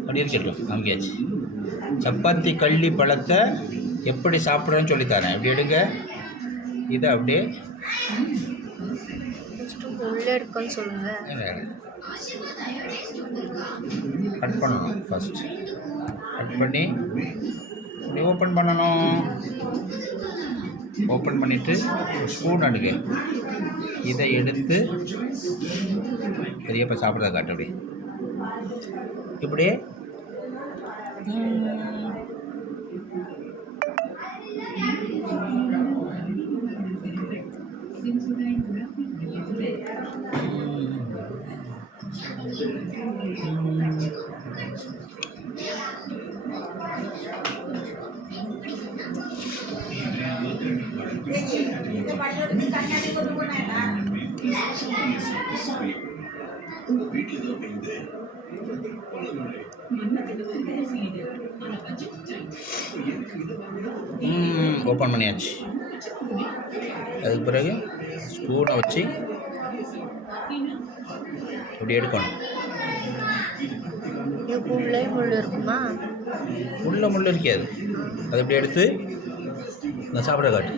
அப்படி இருக்கட்டும், நம்பியாச்சு. சப்பாத்தி கள்ளி பழத்தை எப்படி சாப்பிட்றேன்னு சொல்லித்தரேன். எப்படி எடுங்க, இதை அப்படியே உள்ளே இருக்குன்னு சொல்லுங்கள். கட் பண்ணணும். ஃபஸ்ட் கட் பண்ணி இப்படி ஓப்பன் பண்ணணும். ஓப்பன் பண்ணிவிட்டு ஸ்பூன் எடுங்க. இதை எடுத்து பெரிய இப்போ சாப்பிட்றத காட்டு. அப்படி இப்படியே ஓப்பன் பண்ணியாச்சு. அதுக்கு பிறகு ஸ்பூனை வச்சு இப்படி எடுக்கணும். உள்ளே முள் இருக்குமா? உள்ள முள் இருக்காது. அது இப்படி எடுத்து நான் சாப்பிட காட்டு.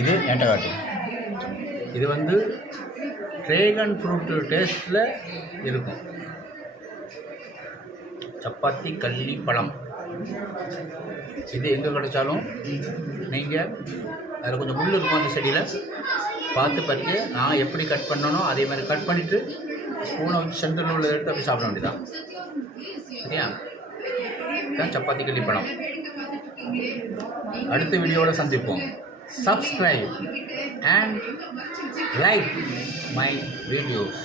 இது ஏட்டகாட்டு. இது வந்து ட்ராகன் ஃப்ரூட்டு டேஸ்ட்டில் இருக்கும். சப்பாத்தி கள்ளி பழம் இது எங்கே கிடைச்சாலும் நீங்கள் அதில் கொஞ்சம் முள் இருக்கும் அந்த செடியில் பார்த்து பறிக்க. நான் எப்படி கட் பண்ணணும் அதே மாதிரி கட் பண்ணிவிட்டு ஸ்பூனை வச்சு சென்டரில் உள்ள எடுத்து அப்படி சாப்பிட வேண்டியதான். சரியா? இதுதான் சப்பாத்தி கள்ளி பழம். அடுத்த வீடியோவில் சந்திப்போம். Subscribe and like my videos.